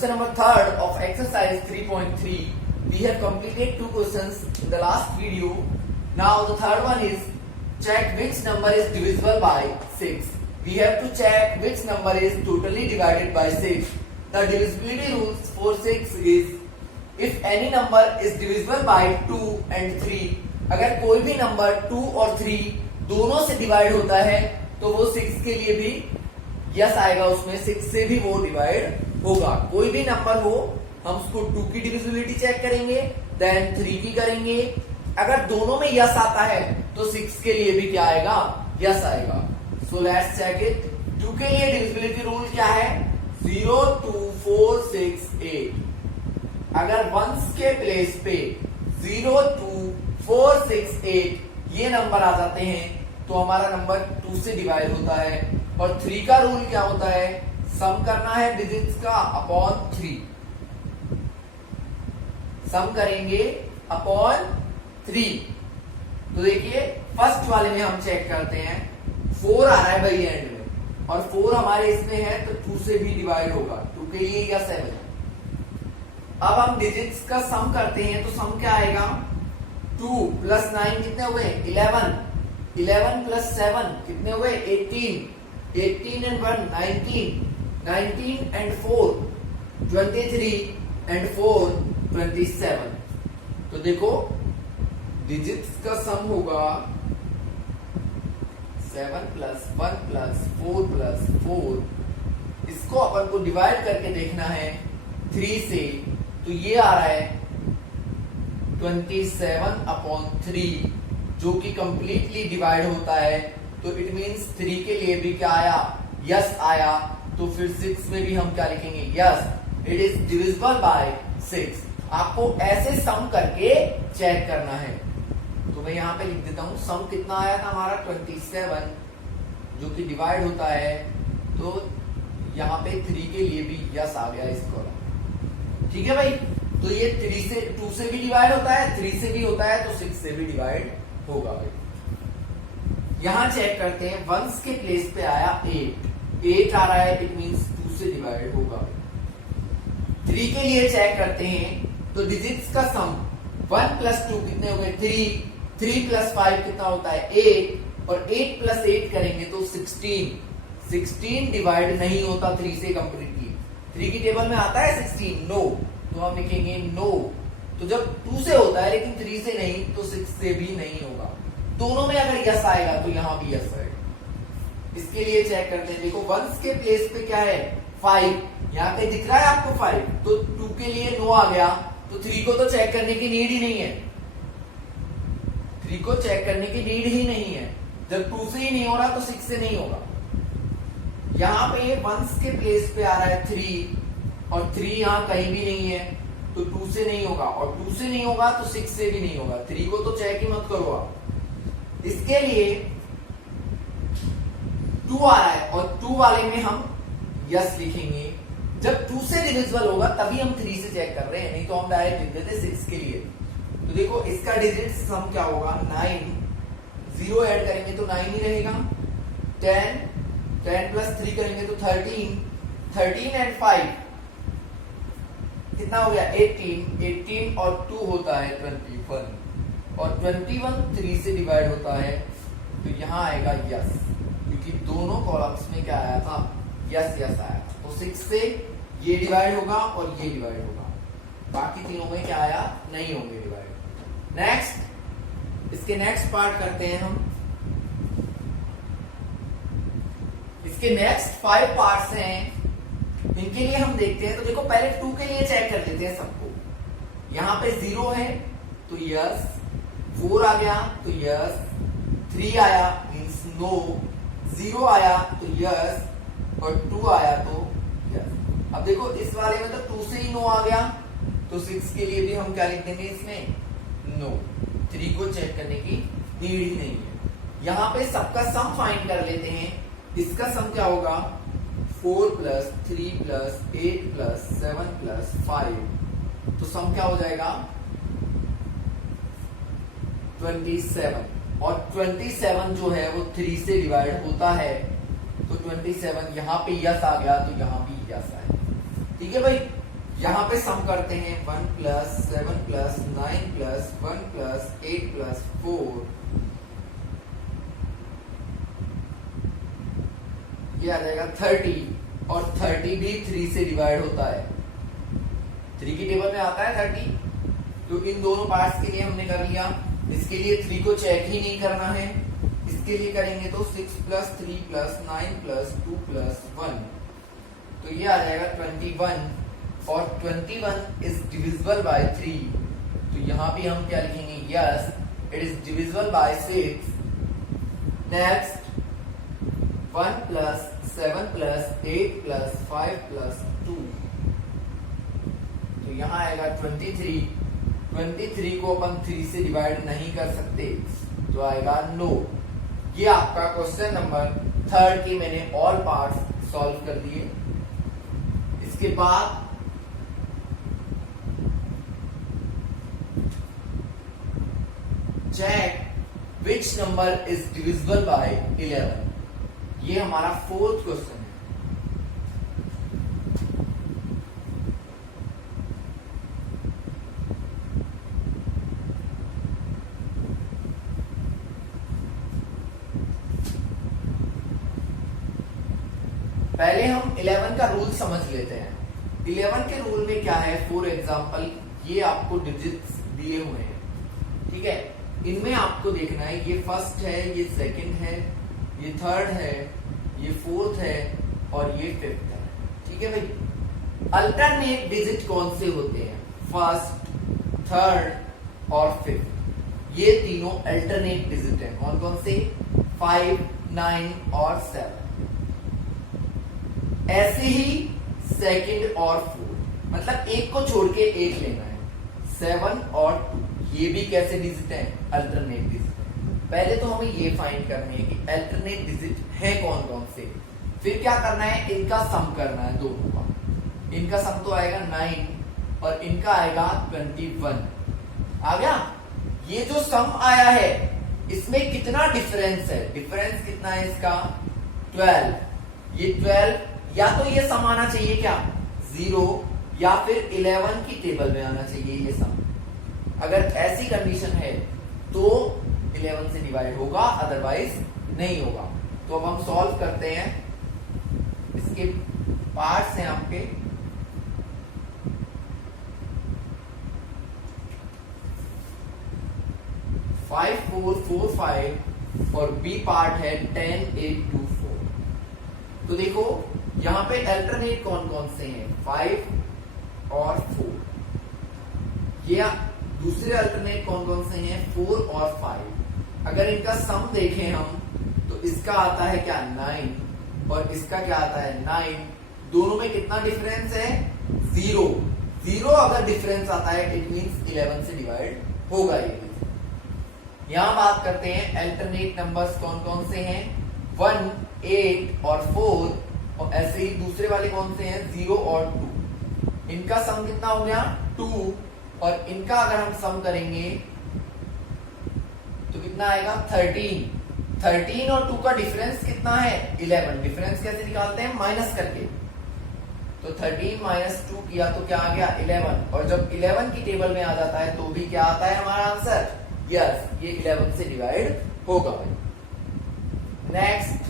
Question number third of exercise 3.3. We have completed two questions in the last video. Now the third one is check which number is divisible by 6. We have to check which number is totally divided by 6. The divisibility rules for 6 is if any number is divisible by 2 and 3. अगर कोई भी number 2 और 3 दोनों से divide होता है तो वो 6 के लिए भी यस आएगा, उसमें 6 से भी वो डिवाइड होगा। कोई भी नंबर हो हम उसको 2 की डिविजिबिलिटी चेक करेंगे, देन 3 की करेंगे। अगर दोनों में यस आता है तो 6 के लिए भी क्या आएगा, यस आएगा। So let's check it. 2 के लिए डिविजिबिलिटी रूल क्या है, 0 2 4 6 8। अगर वंस के प्लेस पे 0 2 4 6 8 ये नंबर आ जाते हैं तो हमारा नंबर 2 से डिवाइड होता है। और 3 का रूल क्या होता है, सम करना है डिजिट्स का अपॉन 3। सम करेंगे अपॉन 3। तो देखिए फर्स्ट वाले में हम चेक करते हैं, 4 आ रहा है भाई एंड में, और 4 हमारे इसमें है तो 2 से भी डिवाइड होगा। 2 के लिए या 7। अब हम डिजिट्स का सम करते हैं तो सम क्या आएगा, 2 प्लस 9 कितने हुए 11, 11 प्लस 7 कितने हुए 18, 18 एंड 1 19, 19 एंड 4 23 एंड 4 27। तो देखो डिजिट्स का सम होगा 7 प्लस 1 प्लस 4 प्लस 4। इसको अपन को डिवाइड करके देखना है 3 से, तो ये आ रहा है 27 अपॉन 3 जो कि कंप्लीटली डिवाइड होता है। तो इट मींस 3 के लिए भी क्या आया, यस आया। तो फिर 6 में भी हम क्या लिखेंगे, yes it is divisible bye 6। आपको ऐसे सम करके चेक करना है। तो मैं यहां पे लिख देता हूं, सम कितना आया था हमारा 27 जो कि डिवाइड होता है। तो यहां पे 3 के लिए भी यस आ गया इस कॉलम। ठीक है भाई, तो ये 3 से 2 से भी डिवाइड होता है, 3 से भी होता है, तो 6 से भी डिवाइड होगा भाई। यहां चेक करते हैं, वंस के प्लेस पे आया 8 आ रहा है, इट मींस 2 से डिवाइड होगा। 3 के लिए चेक करते हैं तो डिजिट्स का सम 1 प्लस 2 कितने हो गए 3, 3 प्लस 5 कितना होता है 8, और 8 प्लस 8 करेंगे तो 16। 16 डिवाइड नहीं होता 3 से कंप्लीटली। 3 की टेबल में आता है 16, नो, तो हम लिखेंगे नो। तो जब 2 से होता है लेकिन 3 से नहीं, तो 6 से भी नहीं होगा। दोनों में अगर यस आएगा तो यहां भी यस आएगा। इसके लिए चेक करते हैं, देखो वंस के प्लेस पे क्या है 5, यहाँ पे दिख रहा है आपको 5, तो 2 के लिए नो आ गया। तो 3 को तो चेक करने की नीड ही नहीं है, 3 को चेक करने की नीड ही नहीं है। जब 2 से ही नहीं हो रहा तो 6 से नहीं होगा। यहाँ पे वंस के प्लेस पे आ रहा है 3, और 3 यहाँ कहीं भी नहीं है, तो 2 से नहीं होगा, और 2 से नहीं होगा तो 6 से भी नहीं होगा। 3 को तो चेक ही मत करो आप। इसके लिए 2 आ रहा है, और 2 वाले में हम यस लिखेंगे। जब 2 से डिविजिबल होगा तभी हम 3 से चेक कर रहे हैं, नहीं तो हम डायरेक्ट लिख देते 6 के लिए। तो देखो इसका डिजिट सम क्या होगा 9, 0 ऐड करेंगे तो 9 ही रहेगा। 10 प्लस 3 करेंगे तो 13, 13 एंड 5 कितना हो गया 18, 18 और 2 होता है 21, और 21 3 से डिवाइड होता है। तो यहां आएगा यस, क्योंकि दोनों कॉलम्स में क्या आया था, यस यस आया। तो 6 से ये डिवाइड होगा और ये डिवाइड होगा, बाकी तीनों में क्या आया, नहीं होंगे डिवाइड। नेक्स्ट, इसके नेक्स्ट पार्ट करते हैं हम। इसके नेक्स्ट 5 पार्ट्स हैं, इनके लिए हम देखते हैं। तो देखो पहले 2 के लिए चेक कर लेते हैं सबको। यहां पे 0 है तो यस, 4 आ गया तो यस, 3 आया मीन्स नो, 0 आया तो यस, और 2 आया तो यस। अब देखो इस वाले में तो 2 से ही नो आ गया, तो 6 के लिए भी हम क्या लिख देंगे इसमें, नो। 3 को चेक करने की नीड ही नहीं है। यहां पे सबका सम फाइंड कर लेते हैं। इसका सम क्या होगा, 4 प्लस 3 प्लस 8 प्लस 7 प्लस 5, तो सम क्या हो जाएगा 27। और 27 जो है वो 3 से डिवाइड होता है, तो 27 यहाँ पे यस आ गया तो यहाँ भी यस आए। ठीक है भाई, यहाँ पे सम करते हैं 1 plus 7 plus 9 plus 1 plus 8 plus 4, ये आ जाएगा 30, और 30 भी 3 से डिवाइड होता है, 3 की टेबल में आता है 30। तो इन दोनों पार्ट्स के लिए हमने कर लिया। इसके लिए 3 को चेक ही नहीं करना है, इसके लिए करेंगे तो 6 प्लस 3 प्लस 9 प्लस 2 प्लस 1, तो ये आ जाएगा 21, और 21 इज डिविजिबल बाय 3, तो यहाँ भी हम क्या लिखेंगे, yes it is divisible bye 6। Next 1 plus 7 plus 8 plus 5 plus 2, तो यहाँ आएगा 23। 23 को अपन 3 से डिवाइड नहीं कर सकते, तो आएगा नो। ये आपका क्वेश्चन नंबर 3 के मैंने ऑल पार्ट्स सॉल्व कर दिए। इसके बाद check which number is divisible by 11, ये हमारा 4th क्वेश्चन है। पहले हम 11 का रूल समझ लेते हैं। 11 के रूल में क्या है, फॉर एग्जांपल ये आपको डिजिट्स दिए हुए हैं, ठीक है, इनमें आपको देखना है ये फर्स्ट है, ये सेकंड है, ये थर्ड है, ये फोर्थ है और ये फिफ्थ है, ठीक है भाई। अल्टरनेट डिजिट कौन से होते हैं, फर्स्ट, थर्ड और फिफ्थ, ये तीनों अल्टरनेट डिजिट है। कौन कौन से, 5, 9 और 7। ऐसे ही सेकंड और फोर्थ, मतलब एक को छोड़ के एक लेना है। 7 और 2 ये भी कैसे डिजिट है, अल्टरनेट डिजिट है। पहले तो हमें ये फाइंड करनी है कि अल्टरनेट डिजिट है कौन कौन से, फिर क्या करना है, इनका सम करना है दोनों का। इनका सम तो आएगा 9 और इनका आएगा 21। आ गया। ये जो सम आया है इसमें कितना डिफरेंस है, डिफरेंस कितना है इसका, 12। ये 12 या तो ये सम आना चाहिए क्या, 0, या फिर 11 की टेबल में आना चाहिए ये सम। अगर ऐसी कंडीशन है तो 11 से डिवाइड होगा, अदरवाइज नहीं होगा। तो अब हम सॉल्व करते हैं। इसके पार्ट्स हैं आपके, फाइव 4 4 5 और बी पार्ट है 10 8 2 4। तो देखो यहां पे अल्टरनेट कौन कौन से हैं, 5 और 4। ये दूसरे अल्टरनेट कौन कौन से हैं, 4 और 5। अगर इनका सम देखें हम तो इसका आता है क्या, 9 और इसका क्या आता है, 9। दोनों में कितना डिफरेंस है, 0। 0 अगर डिफरेंस आता है इट मींस 11 से डिवाइड होगा ये। यहां बात करते हैं अल्टरनेट नंबर्स कौन कौन से हैं, 1 8 और 4। और ऐसे ही दूसरे वाले कौन से हैं, 0 और 2। इनका सम कितना हो गया, 2। और इनका अगर हम सम करेंगे तो कितना आएगा, 13। 13 और 2 का डिफरेंस कितना है, 11। डिफरेंस कैसे निकालते हैं, माइनस करके। तो 13 माइनस 2 किया तो क्या आ गया, 11। और जब 11 की टेबल में आ जाता है तो भी क्या आता है हमारा आंसर, यस ये 11 से डिवाइड होगा। नेक्स्ट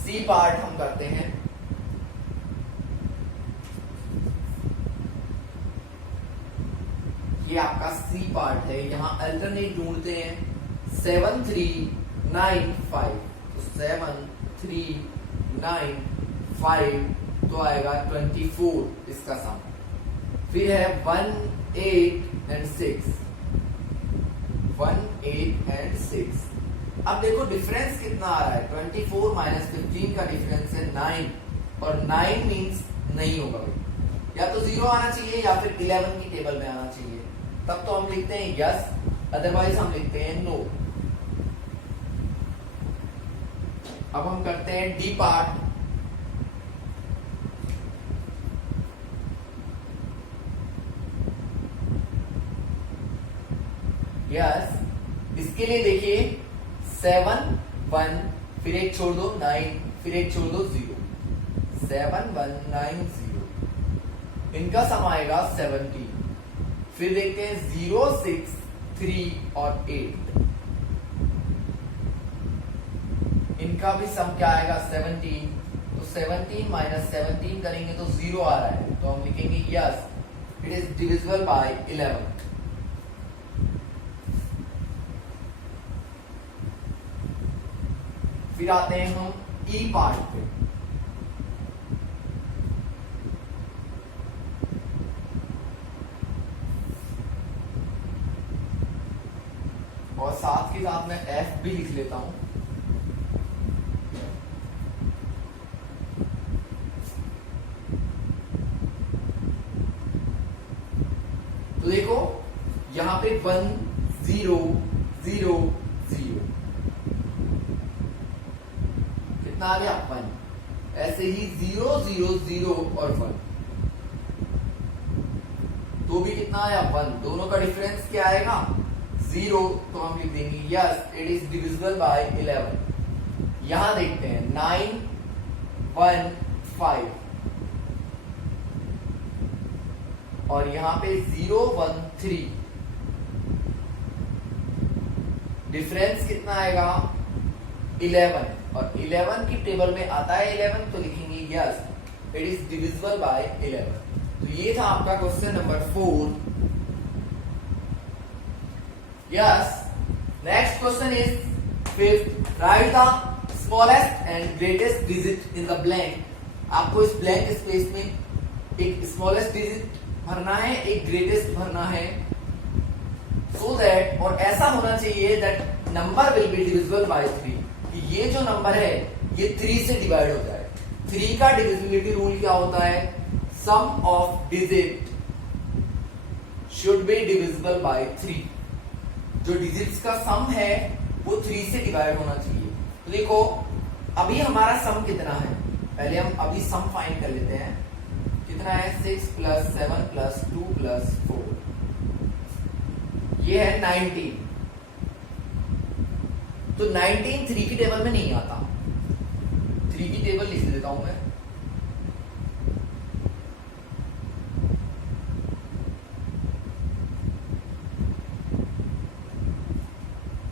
सी पार्ट हम करते हैं। ये आपका सी पार्ट है, यहां अल्टरनेट ढूंढते हैं। 7 3 9 5, तो 7 3 9 5 तो आएगा 24 इसका सम। फिर है 1 8 एंड 6, 1 8 एंड 6। अब देखो डिफरेंस कितना आ रहा है, 24 माइनस 15 का डिफरेंस है 9 और 9 मींस नहीं होगा भाई, या तो 0 आना चाहिए या फिर 11 की टेबल में आना चाहिए, तब तो हम लिखते हैं यस, अदरवाइज हम लिखते हैं नो। अब हम करते हैं डी पार्ट। यस इसके लिए देखिए 7 1 फिर एक छोड़ दो 9 फिर एक छोड़ दो 0, 7190, इनका सम आएगा 17। फिर देखते हैं 0, 6, 3 और 8, इनका भी सम क्या आएगा 17। तो 17 माइनस 17 करेंगे तो 0 आ रहा है, तो हम लिखेंगे yes it is divisible by 11। फिर आते हैं हम ई पार्ट पे। और साथ के साथ मैं एफ भी लिख लेता हूं। तो देखो यहां पे 1 0 0 0 कितना आ गया 1। ऐसे ही 0 0 0 और 1 तो भी कितना आया 1। दोनों का डिफरेंस क्या आएगा 0, तो हम लिख देंगे yes it is divisible by 11। यहां देखते हैं 9 1 5 और यहां पे 0 1 3, डिफरेंस कितना आएगा 11, और 11 की टेबल में आता है 11, तो लिखेंगे yes it is divisible by 11। तो ये था आपका question number 4। Yes, next question is 5th, right the smallest and greatest digit in the blank. आपको इस ब्लैंक स्पेस में एक स्मॉलेस्ट डिजिट भरना है, एक ग्रेटेस्ट भरना है, सो दैट, और ऐसा होना चाहिए that number will be divisible by 3, कि ये जो नंबर है ये 3 से डिवाइड हो जाए। 3 का डिविजिबिलिटी रूल क्या होता है, sum of digit should be divisible by 3। जो डिजिट्स का सम है वो 3 से डिवाइड होना चाहिए। तो देखो अभी हमारा सम कितना है, पहले हम अभी सम फाइंड कर लेते हैं। कितना है 6 + 7 + 2 + 4, ये है 19। तो 19 3 की टेबल में नहीं आता, 3 की टेबल लिख देता हूं मैं।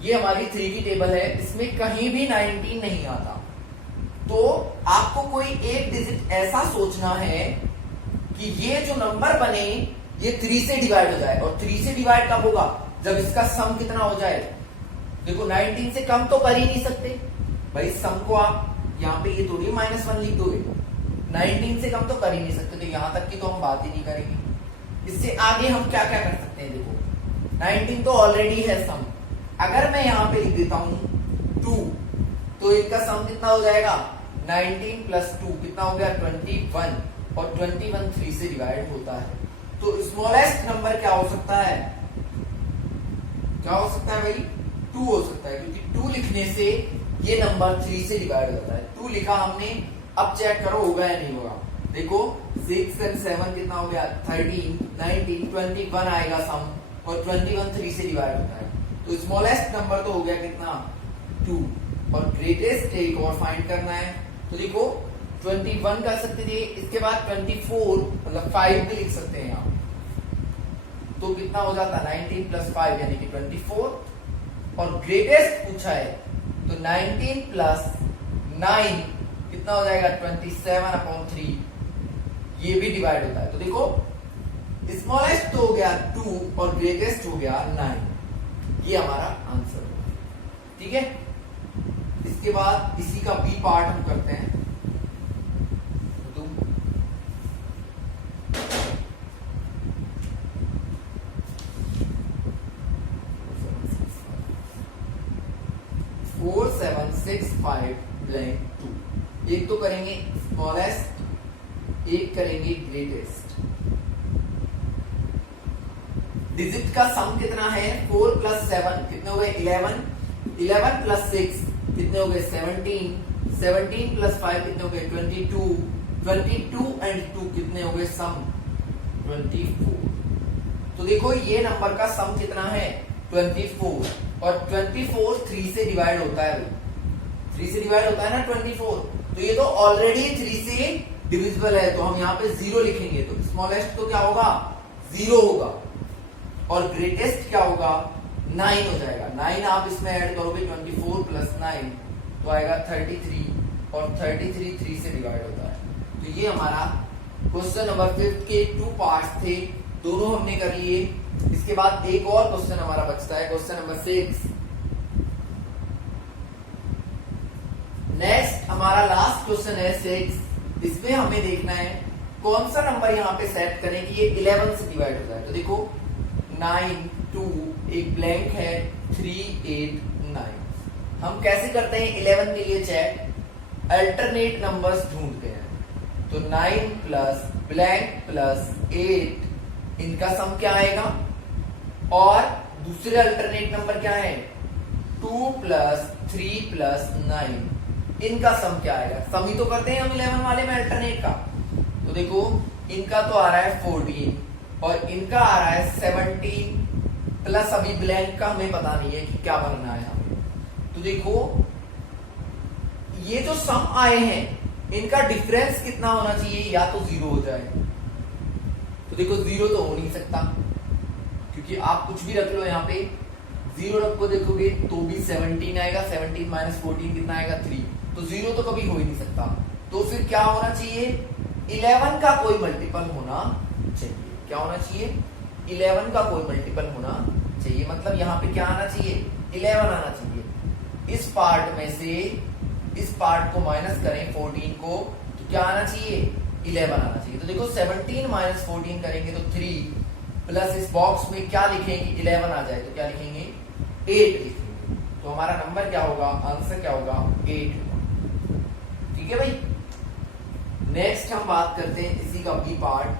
ये हमारी 3 की टेबल है, इसमें कहीं भी 19 नहीं आता। तो आपको कोई एक डिजिट ऐसा सोचना है कि ये जो नंबर बने ये 3 से डिवाइड हो जाए, और 3 से डिवाइड कब होगा, जब इसका सम कितना हो जाए। देखो 19 से कम तो कर ही नहीं सकते भाई, सम को आप यहाँ पे ये थोड़ी -1 लिख दोगे, 19 से कम तो कर ही नहीं सकते, तो यहां तक की तो हम बात ही नहीं करेंगे। इससे आगे हम क्या क्या कर सकते हैं, देखो 19 तो ऑलरेडी है सम, अगर मैं यहां पे लिख देता हूं 2, तो इनका सम कितना हो जाएगा 19 + 2 कितना हो गया 21, और 21 3 से डिवाइड होता है। तो स्मॉलेस्ट नंबर क्या हो सकता है, क्या हो सकता है भाई 2 हो सकता है, क्योंकि 2 लिखने से ये नंबर 3 से डिवाइड हो जाता है। 2 लिखा हमने, अब चेक करो होगा या नहीं होगा। देखो 6 और 7 कितना हो गया 13 19 21 आएगा सम, और 21 3 से डिवाइड होता है। तो स्मॉलेस्ट नंबर तो हो गया कितना 2, और ग्रेटेस्ट एक और फाइंड करना है। तो देखो 21 कर सकते थे, इसके बाद 24 मतलब 5 भी लिख सकते हैं यहाँ, तो कितना हो जाता 19 + 5 यानी कि 24, और ग्रेटेस्ट पूछा है तो 19 + 9 कितना हो जाएगा 27/3, ये भी डिवाइड होता है। तो देखो स्मॉलेस्ट तो हो गया 2 और ग्रेटेस्ट हो गया 9, ये हमारा आंसर होगा। ठीक है, इसके बाद इसी का बी पार्ट हम करते हैं। तो 4 7 6 5 blank 2, एक तो करेंगे स्मॉलेस्ट, एक करेंगे ग्रेटेस्ट। डिजिट का सम कितना है 4 + 7 कितने हो गए 11, 11 + 6 कितने हो गए 17, 17 + 5 कितने हो गए 22, 22 and 2 कितने हो गए सम 24। तो देखो ये नंबर का सम कितना है 24, और 24 3 से डिवाइड होता है, 3 से डिवाइड होता है ना 24, तो ये तो ऑलरेडी 3 से डिविजिबल है तो हम यहाँ पे 0 लिखेंगे, तो स्मॉलेस्ट तो क्या होगा 0 होगा और ग्रेटेस्ट क्या होगा 9 हो जाएगा। 9 आप इसमें ऐड करोगे 24 प्लस 9 तो आएगा 33 और 33 3 से डिवाइड होता है। तो ये हमारा क्वेश्चन नंबर 5 के 2 पार्ट्स थे, दोनों हमने कर लिए। इसके बाद एक और क्वेश्चन हमारा बचता है, क्वेश्चन नंबर 6। नेक्स्ट हमारा लास्ट क्वेश्चन है 6। इसमें हमें देखना है कौन सा नंबर यहाँ पे सेट करें कि ये 11 से डिवाइड हो जाए। तो देखो 9 2 एक ब्लैंक है 3 8 9। हम कैसे करते हैं 11 के लिए चेक, अल्टरनेट नंबर्स ढूंढते हैं। तो 9 प्लस ब्लैंक प्लस 8 इनका सम क्या आएगा, और दूसरे अल्टरनेट नंबर क्या है 2 प्लस 3 प्लस 9 इनका सम क्या आएगा। सम ही तो करते हैं हम 11 वाले में अल्टरनेट का। तो देखो इनका तो आ रहा है 14 और इनका आ रहा है 17 प्लस अभी ब्लैंक का हमें पता नहीं है कि क्या बनना है हमें। तो देखो ये जो सम आए हैं इनका डिफरेंस कितना होना चाहिए, या तो 0 हो जाए। तो देखो 0 तो हो नहीं सकता क्योंकि आप कुछ भी रख लो यहाँ पे 0 रखो, देखोगे तो भी 17 आएगा। 17 माइनस 14 कितना आएगा 3, तो 0 तो कभी हो ही नहीं सकता। तो फिर क्या होना चाहिए 11 का कोई मल्टीपल होना चाहिए। क्या होना चाहिए 11 का कोई मल्टीपल होना चाहिए, मतलब यहाँ पे क्या आना चाहिए 11 आना चाहिए। इस पार्ट में से इस पार्ट को माइनस करें 14 को, तो क्या आना चाहिए 11 आना चाहिए। तो देखो 17 माइनस 14 करेंगे तो 3 प्लस इस बॉक्स में क्या लिखेंगे 11 आ जाए तो क्या लिखेंगे 8 लिखेंगे। तो हमारा नंबर क्या होगा, आंसर क्या होगा 8 होगा। ठीक है भाई। नेक्स्ट हम बात करते हैं इसी का बी पार्ट।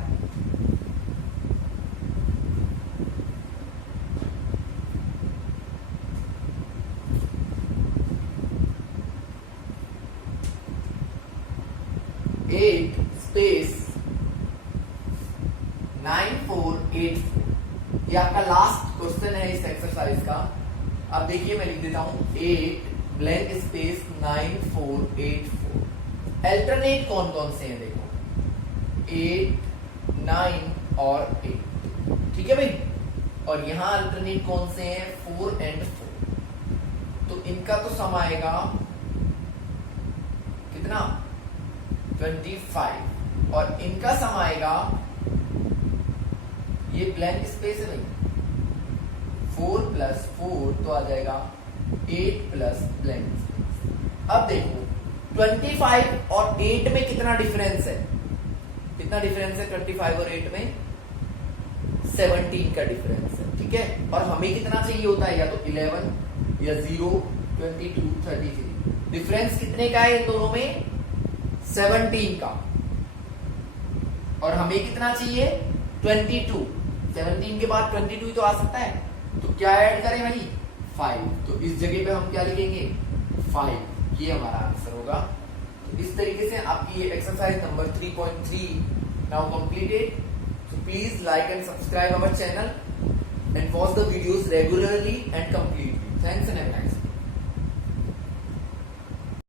एट स्पेस 9484 ये आपका लास्ट क्वेश्चन है इस एक्सरसाइज का। आप देखिए मैं लिख देता हूं 8 ब्लैंक स्पेस 9484। अल्टरनेट कौन कौन से हैं देखो 8 9 और 8। ठीक है भाई। और यहां अल्टरनेट कौन से हैं 4 एंड 4। तो इनका तो सम आएगा कितना 25 और इनका सम आएगा, ये ब्लैंक स्पेस है भाई 4 प्लस 4 तो आ जाएगा 8 प्लस ब्लैंक स्पेस। अब देखो 25 और 8 में कितना डिफरेंस है, कितना डिफरेंस है 25 और 8 में 17 का डिफरेंस है। ठीक है। और हमें कितना चाहिए होता है या तो 11 या 0 22 33। डिफरेंस कितने का है इन दोनों में 17 का, और हमें कितना चाहिए 22। 17 के बाद 22 तो आ सकता है, तो क्या ऐड करें भाई 5। तो इस जगह पे हम क्या लिखेंगे 5, ये हमारा आंसर होगा। तो इस तरीके से आपकी ये exercise number 3.3 now completed. So please like and subscribe our channel and watch the videos regularly and completely. Thanks and have a nice day.